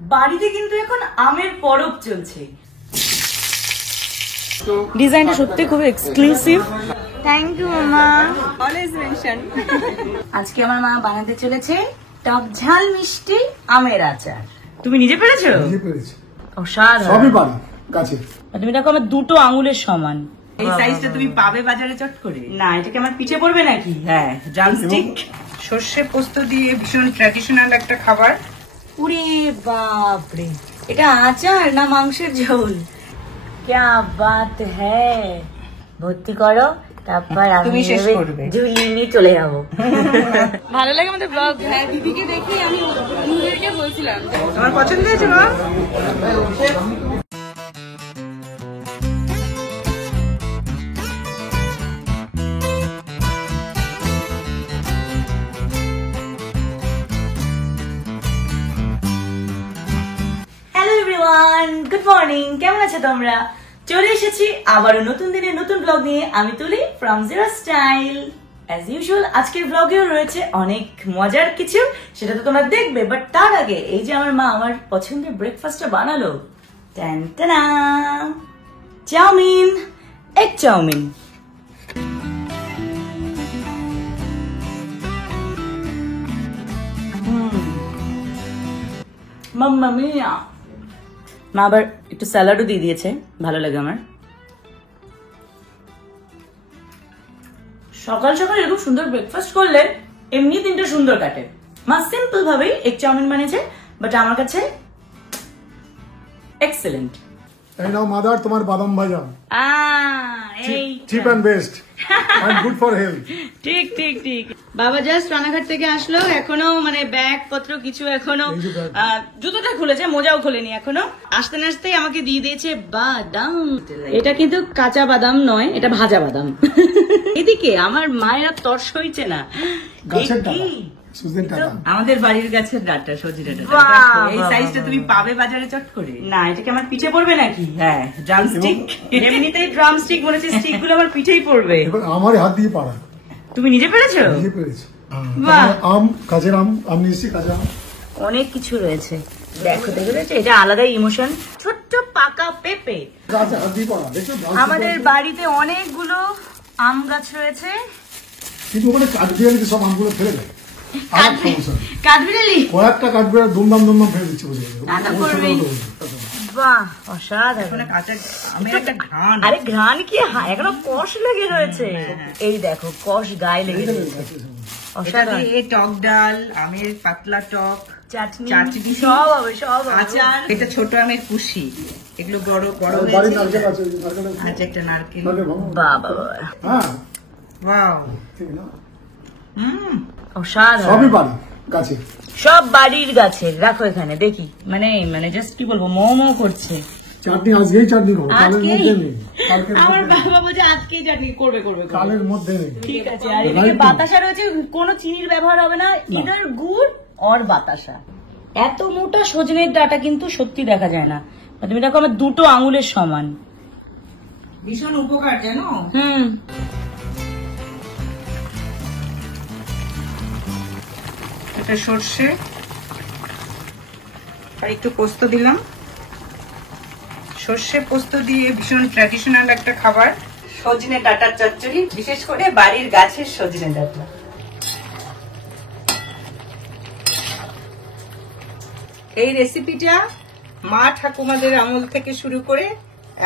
বাড়িতে কিন্তু এখন আমের পরব চলছে। ডিজাইনটা সত্যি খুব এক্সক্লুসিভ। থ্যাংক ইউ মামা, অলওয়েজ মেনশন। আজকে আমার মা বানাতে চলেছে টক ঝাল মিষ্টি আমের আচার। তুমি নিজে পেরেছো? নিজে পেরেছি। অসাধারণ। সবই পারি গাছে। তুমি দেখো আমার দুটো আঙুলের সমান। এই সাইজটা তুমি পাবে বাজারে চট করে? না, এটাকে আমার পিঠে পড়বে নাকি? হ্যাঁ, ড্রামস্টিক। সর্ষে পোস্ত দিয়ে ভীষণ ট্র্যাডিশনাল একটা খাবার। উরে বাপরে, এটা আচার না মাংসের ঝোল? क्या बात है। ভর্তি করো, তারপর তুমি শেষ করবে। ঝুলিয়ে নিয়ে চলে যাবো। ভালো লাগে আমাদের ব্লগ। হ্যাঁ, দিদিকে দেখি আমি নিজেকে বলছিলাম তোমার পছন্দ হয়েছে মা? Hello everyone, good morning. কেমন আছো তোমরা? চলে এসেছি আবারও নতুন দিনে নতুন ব্লগ নিয়ে। আমি তুলি from zero style. As usual আজকের ব্লগেও রয়েছে অনেক মজার কিছু, সেটা তো তোমরা দেখবে। বাট তার আগে এই যে আমার মা আমার পছন্দের ব্রেকফাস্টটা বানালো, টান টানা, চাউমিন, এগ চাউমিন। মাম্মা মিয়া। মা আবার একটু স্যালাডও দিয়ে দিয়েছে, ভালো লাগে আমার। সকাল সকাল এরকম সুন্দর ব্রেকফাস্ট করলে এমনি দিনটা সুন্দর কাটে। মা সিম্পল ভাবেই এগ চাউমিন বানিয়েছে, বাট আমার কাছে এক্সেলেন্ট। এই নাও মাদার তোমার বাদাম ভাজা। Cheap and best and good for health. ঠিক ঠিক ঠিক। বাবা জাস্ট রানাঘাট থেকে আসলো, এখনো মানে ব্যাগ পত্র কিছু এখনো, জুতোটা খুলেছে, মোজাও খোলেনি এখনো। আসতে না আসতেই আমাকে দিয়ে দিয়েছে বাদাম। এটা কিন্তু কাঁচা বাদাম নয়, এটা ভাজা বাদাম। এদিকে আমার মায়ের তর্স হইছে না। গাছের ডাটা, সুজেন ডাটা। আমাদের বাড়ির গাছের ডাটা, সবজি ডাটা। এই সাইজটা তুমি পাবে বাজারে চট করে? না, এটাকে আমার পিঠে পড়বে নাকি? হ্যাঁ, ড্রামস্টিক। এমনিতেই ড্রামস্টিক বলেছে, স্টিক গুলো আমার পিঠেই পড়বে। এবার আমার হাত দিয়ে পাড়া। তুমি নিজে পেরেছো? নিজে পেরেছি। বাহ। আম, কাঁচের আম, আম নিয়েছি, কাঁচা আম। অনেক কিছু রয়েছে, দেখো দেখো রয়েছে। এটা আলাদাই ইমোশন। ছোট্ট পাকা পেঁপে। গাছে হাত দিয়ে পাড়া, দেখছো? আমাদের বাড়িতে অনেকগুলো আম গাছ রয়েছে। কিন্তু ওখানে কাঠবিড়ালিতে সব আমগুলো ফেলে দেয়। আর সমস্যা নেই। কাঠবিড়ালি কয়েকটা কাঠবিড়াল দুমদাম ফেলে দিচ্ছে, বুঝে গেছে। রান্না করবেই। বাহ, অসাধারণ। আমের একটা ঘ্রাণ। আরে ঘ্রাণ কি, এখনো কষ লেগে রয়েছে। এই দেখো কষ গায়ে লেগে রয়েছে। এটা অসাধারণ। দিয়ে টক ডাল, আমের পাতলা টক, চাটনি চাটনি, সব হবে, সব হবে। আচার। এটা ছোট আমের কুশি, এগুলো বড় বড় বাড়ির হয়েছে। নারকেল আছে, ওই যে নারকেল আছে। আচ্ছা, একটা নারকেল। নারকেল ভাঙো। বাবা বাবা, হ্যাঁ, ওয়াও। ঠিক না? অসাধারণ। সবই পারি গাছে। সব বাড়ির গাছের। রাখো এখানে দেখি, মানে মানে জাস্ট কি বলবো, মো করছে। চাটনি আজকেই চাটনি করো, কালের আজকেই? মধ্যে নেই। কালকের আমার মধ্যে নেই। বাবা বলছে আজকেই চাটনি করবে করবে করবে। কালের মধ্যে নেই। ঠিক আছে। আর এদিকে বাতাসা রয়েছে, কোনো চিনির ব্যবহার হবে না, ইদার গুড় অর বাতাসা। এত মোটা সজনের ডাটা কিন্তু সত্যি দেখা যায় না। আর তুমি দেখো আমার দুটো আঙুলের সমান। ভীষণ উপকার, জানো? এটা সর্ষে আর একটু পোস্ত দিলাম। সর্ষে পোস্ত দিয়ে ভীষণ ট্র্যাডিশনাল একটা খাবার, সজনে ডাঁটার চচ্চড়ি, বিশেষ করে বাড়ির গাছের সজনে ডাঁটা। এই রেসিপিটা মা ঠাকুমাদের আমল থেকে শুরু করে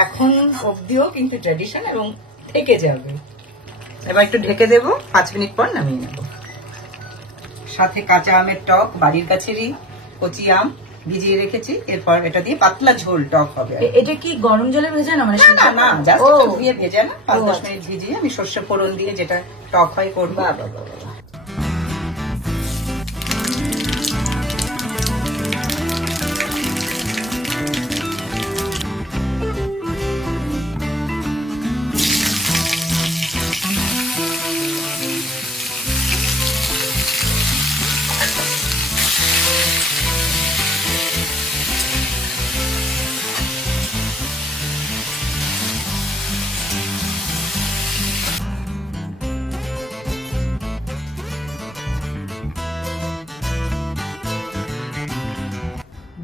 এখন অবধিও কিন্তু ট্র্যাডিশন এবং থেকে যাবে। এবার একটু ঢেকে দেবো, 5 মিনিট পর নামিয়ে নেব। সাথে কাঁচা আমের টক, বাড়ির গাছেরই কচি আম ভিজিয়ে রেখেছি। এরপর এটা দিয়ে পাতলা ঝোল টক হবে। এটা কি গরম জলে ভেজে না? মানে না না, জাস্ট একটু ধুয়ে ভেজে না, 5-10 মিনিট ভিজিয়ে আমি সর্ষে ফোড়ন দিয়ে যেটা টক হয় করবো। বাবা বাবা।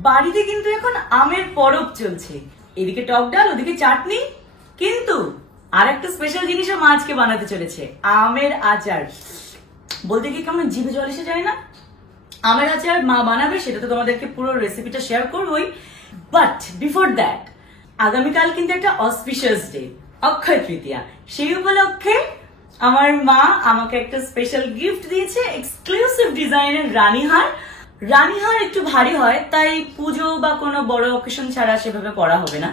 বাড়িতে কিন্তু এখন আমের পরব চলছে, এদিকে টক ডাল ওদিকে চাটনি, কিন্তু আর একটা স্পেশাল জিনিসও মা আজকে বানাতে চলেছে, আমের আচার। বলতে কি কেমন জিভে জল এসে যায় না? আমের আচার মা বানাবে, সেটা তো তোমাদেরকে পুরো রেসিপিটা শেয়ার করবোই, বাট বিফোর দ্যাট আগামীকাল কিন্তু একটা অসপিশিয়াস ডে, অক্ষয় তৃতীয়া। সেই উপলক্ষে আমার মা আমাকে একটা স্পেশাল গিফট দিয়েছে, এক্সক্লুসিভ ডিজাইনের রানীহার। রানীহার একটু ভারী হয়, তাই পুজো বা কোনো বড় অকেশন ছাড়া সেভাবে পরা হবে না,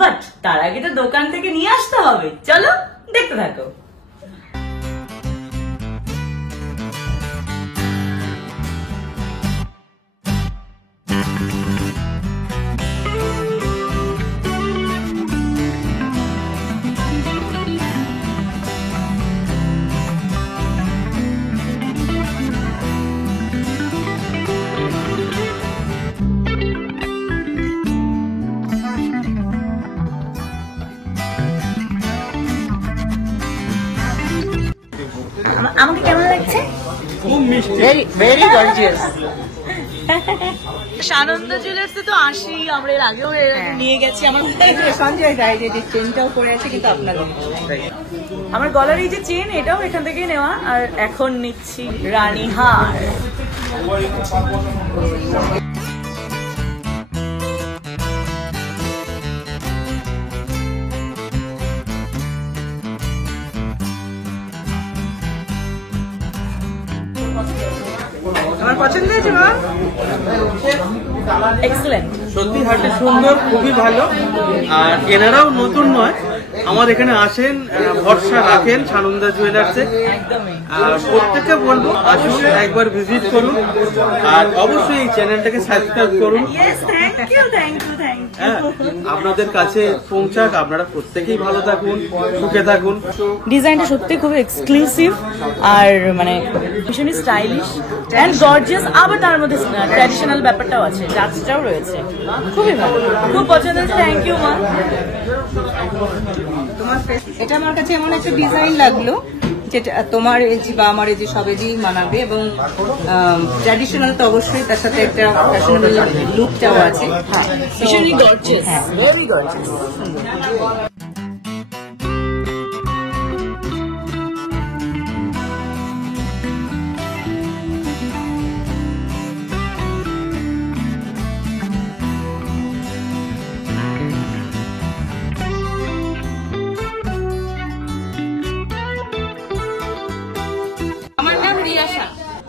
বাট তার আগে তো দোকান থেকে নিয়ে আসতে হবে। চলো দেখতে থাকো। আমাকে কেমন লাগছে? Very gorgeous. সানন্দ জুয়েলার্সে তো আসি আমরা, এর আগেও নিয়ে গেছি। আমার সঞ্জয় রায় যে চেনটাও করে আছে কিন্তু আপনাদের, আমার গলার এই যে চেন, এটাও এখান থেকে নেওয়া। আর এখন নিচ্ছি রানীহার। আমার পছন্দ হয়েছে মা, এক্সেলেন্ট। সত্যি হাটে সুন্দর, খুবই ভালো। আর এনারাও নতুন নয়, আমার এখানে আসেন, ভরসা রাখেন সানন্দা জুয়েলার্সে। আর প্রত্যেককে বলবো আসুন, একবার ভিজিট করুন, আর অবশ্যই এই চ্যানেলটাকে সাবস্ক্রাইব করুন। হ্যাঁ, আপনাদের কাছে পৌঁছাক। আপনারা প্রত্যেকেই ভালো থাকুন, সুখে থাকুন। ডিজাইনটা সত্যি খুব এক্সক্লুসিভ আর মানে ভীষণই স্টাইলিশ এন্ড গর্জিয়াস, আবার তার মধ্যে ট্র্যাডিশনাল ব্যাপারটাও আছে, টাচটাও রয়েছে। খুবই ভালো, খুব পছন্দ হয়েছে। থ্যাংক ইউ মা। তোমার এটা আমার কাছে এমন একটা ডিজাইন লাগলো যেটা তোমার এজি বা আমার এজি সবেজই মানাবে, এবং ট্র্যাডিশনাল তো অবশ্যই, তার সাথে একটা ফ্যাশনেবল লুকটাও আছে। হ্যাঁ, ভীষণই গর্জিয়াস, ভেরি গর্জিয়াস। আমার নাম রিয়াশা।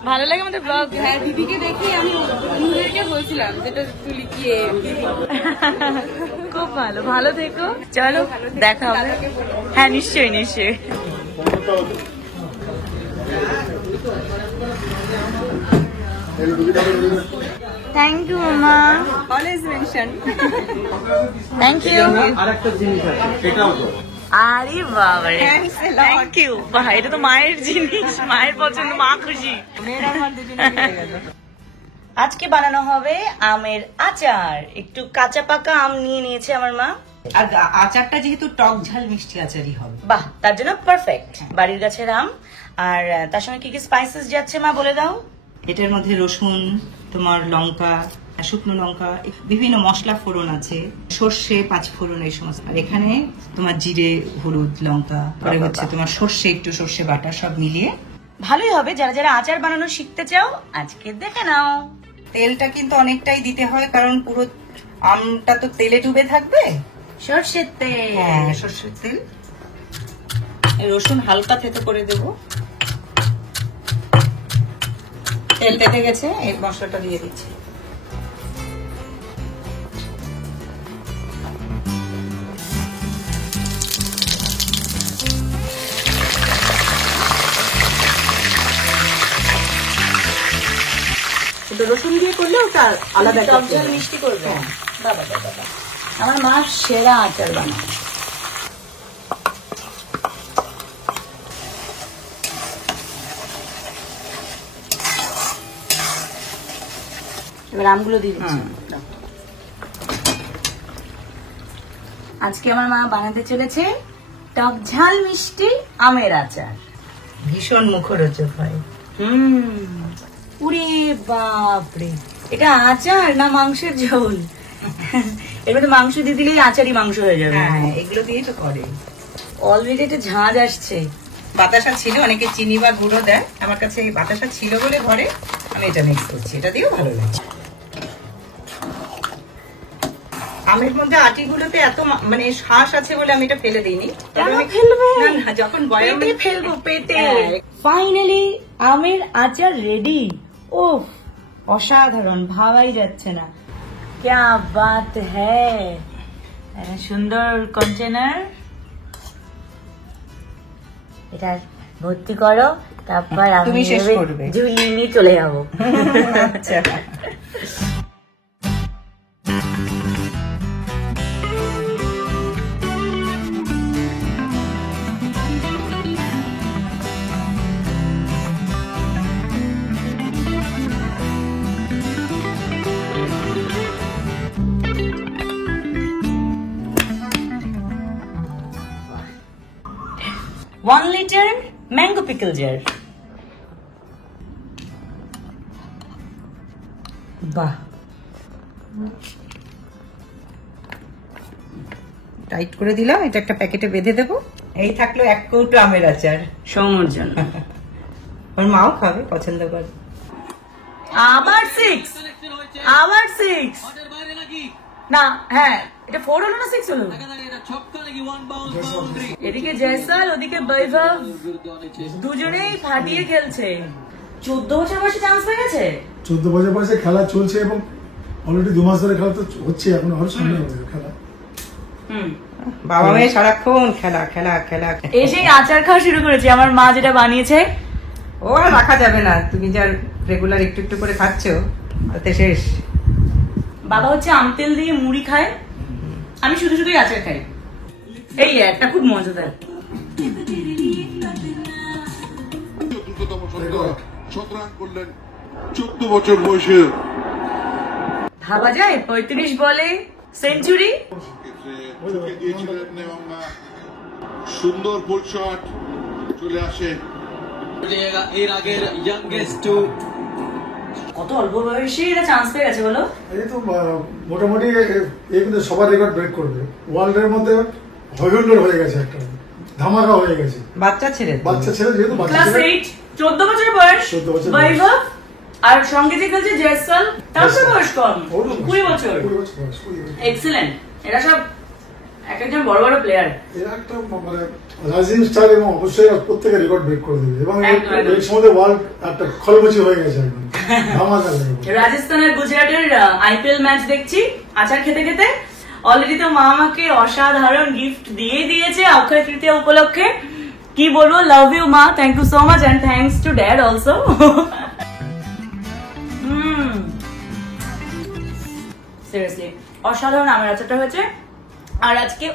ভালো লাগে আমাদের ব্লগ। হ্যাঁ, দিদিকে দেখি আমি অনুদেরকে বলছিলাম যেটা তুলি কি খুব ভালো, ভালো থেকো। চলো দেখা হবে। হ্যাঁ নিশ্চয়ই নিশ্চয়ই। থ্যাংক ইউ মামা। Always mention. Thank you. আর একটা জিনিস আছে, সেটাও তো। আরে বাবারে, Thanks a lot. Thank you. বাহ, এটা তো মায়ের জিনিস, মায়ের পছন্দ, মা খুশি। মেয়েরা আমার দুজনে মিলে গেল। আজকে বানানো হবে আমের আচার। একটু কাঁচা পাকা আম নিয়ে নিয়েছে আমার মা। আর আচারটা যেহেতু টক ঝাল মিষ্টি আচারই হবে। বাহ, তার জন্য পারফেক্ট। বাড়ির গাছের আম। আর তার সঙ্গে কি কি স্পাইসেস যাচ্ছে মা বলে দাও। এটার মধ্যে রসুন, তোমার লঙ্কা, শুকনো লঙ্কা, বিভিন্ন মশলা ফোড়ন আছে, সর্ষে, পাঁচ ফোড়ন, এই সমস্ত। আর এখানে তোমার জিরে, হলুদ, লঙ্কা, পরে হচ্ছে তোমার সর্ষে, একটু সর্ষে বাটা, সব মিলিয়ে। ভালোই হবে, যারা যারা আচার বানানো শিখতে চাও আজকে দেখে নাও। তেলটা কিন্তু অনেকটাই দিতে হয়, কারণ পুরো আমটা তো তেলে ডুবে থাকবে। সর্ষের তেল। হ্যাঁ, সর্ষের তেল। রসুন হালকা থেতো করে দেব। তেল তেতে গেছে, এই মশলাটা দিয়ে দিচ্ছি। রসুন দিয়ে করলে ওটা আলাদা টক ঝাল মিষ্টি করবে। বাবা বাবা, আমার মা সেরা আচার বানায়। এবার আমগুলো দিয়ে দিচ্ছি। আজকে আমার মা বানাতে চলেছে টক ঝাল মিষ্টি আমের আচার। ভীষণ মুখরোচক হয়। উরে বাপরে, এটা আচার না মাংসের ঝোল? এর মধ্যে মাংস দিয়ে দিলেই আচারই মাংস হয়ে যাবে। হ্যাঁ, এগুলো দিয়েই তো করে। অলরেডি একটা ঝাঁজ আসছে। বাতাসা ছিল, অনেকে চিনি বা গুঁড়ো দেয়, আমার কাছে এই বাতাসা ছিল বলে ঘরে আমি এটা মিক্স করছি, এটা দিয়েও ভালো লাগছে। আমের মধ্যে আটিগুলোতে এত মানে শ্বাস আছে বলে আমি এটা ফেলে দিইনি। ফেলবে না না, যখন পেটে ফেলবো, পেটে। হ্যাঁ। ফাইনালি আমের আচার রেডি। ওহ, অসাধারণ, ভাবাই যাচ্ছে না। क्या बात है। সুন্দর কন্টেনার, এটা ভর্তি করো, তারপর তুমি শেষ করবে। ঝুলিয়ে নিয়ে চলে যাবো। আচ্ছা, one litre mango pickle jar. বাহ, টাইট করে দিলাম। এটা একটা প্যাকেটে বেঁধে দেবো। এই থাকলো 1 কৌটো আমের আচার সৌমর জন্য। ওর মাও খাবে, পছন্দ করে। আবার 6, আবার 6 না, হ্যাঁ এটা 4 হলো না 6 হলো? এদিকে জয়সাল, ওদিকে বৈভব, দুজনেই ফাটিয়ে খেলছে। 14 বছর বয়সে চান্স পেয়ে গেছে। 14 বছর বয়সে খেলা চলছে এবং অলরেডি 2 মাস ধরে খেলা তো হচ্ছে, এখন আরো সামনে হবে খেলা। বাবা মেয়ে সারাক্ষণ খেলা খেলা খেলা। এসেই আচার খাওয়া শুরু করেছে। আমার মা যেটা বানিয়েছে ও আর রাখা যাবে না, তুমি যা রেগুলার একটু একটু করে খাচ্ছ তাতে শেষ। বাবা হচ্ছে আম তেল দিয়ে মুড়ি খায়, আমি শুধু শুধুই আচার খাই। এই একটা খুব মজাদার। শতরান করলেন 14 বছর বয়সে। ভাবা যায় 35 বলে সেঞ্চুরি। চোখে দিয়েছিলেন এবং সুন্দর ফুল শট চলে আসে। এর আগের ইয়াংগেস্ট কত অল্প বয়সে এরা চান্স পেয়ে গেছে বলো। এই তো মোটামুটি এই কিন্তু সবার রেকর্ড ব্রেক করবে। ওয়ার্ল্ডের মধ্যে হইহুল্লোড় হয়ে গেছে, একটা ধামাকা হয়ে গেছে। বাচ্চা ছেলে, বাচ্চা ছেলে, যেহেতু বাচ্চা ক্লাস ছেলে, 8, 14 বছর বয়স 14 বছর বৈভব, আর সঙ্গে যে খেলছে জয়সাল, তার তো বয়স কম, 20 বছর। 20 বছর বয়স, 20 বছর। এক্সিলেন্ট। এরা সব এক একজন বড় বড় প্লেয়ার। এরা একটা মানে রাইজিং স্টার এবং অবশ্যই প্রত্যেকের রেকর্ড ব্রেক করে দেবে এবং একদম, একদম। এর সময় ওয়ার্ল্ড একটা খলবচি হয়ে গেছে একদম ধামাকা লাগবে। রাজস্থানের গুজরাটের আইপিএল ম্যাচ দেখছি আচার খেতে খেতে। অলরেডি তো মা আমাকে অসাধারণ গিফট দিয়ে দিয়েছে অক্ষয় তৃতীয়া উপলক্ষে। কি বলবো, লাভ ইউ মা, thank you so much and thanks to dad also. Seriously অসাধারণ আমের আচারটা হয়েছে। আর আজকে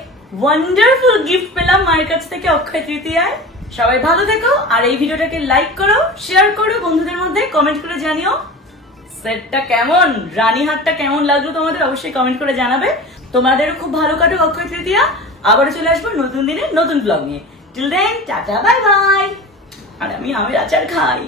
ওয়ান্ডারফুল গিফট পেলাম মায়ের কাছ থেকে অক্ষয় তৃতীয়ায়। সবাই ভালো থেকো, আর এই ভিডিওটাকে লাইক করো, শেয়ার করো বন্ধুদের মধ্যে, কমেন্ট করে জানিও সেটটা কেমন, রানীহাটটা কেমন লাগলো তোমাদের, অবশ্যই কমেন্ট করে জানাবে। তোমাদেরও খুব ভালো কাটুক অক্ষয় তৃতীয়া। আবারও চলে আসবো নতুন দিনে নতুন ব্লগ নিয়ে। Till then tata, bye bye. আর আমি আমের আচার খাই।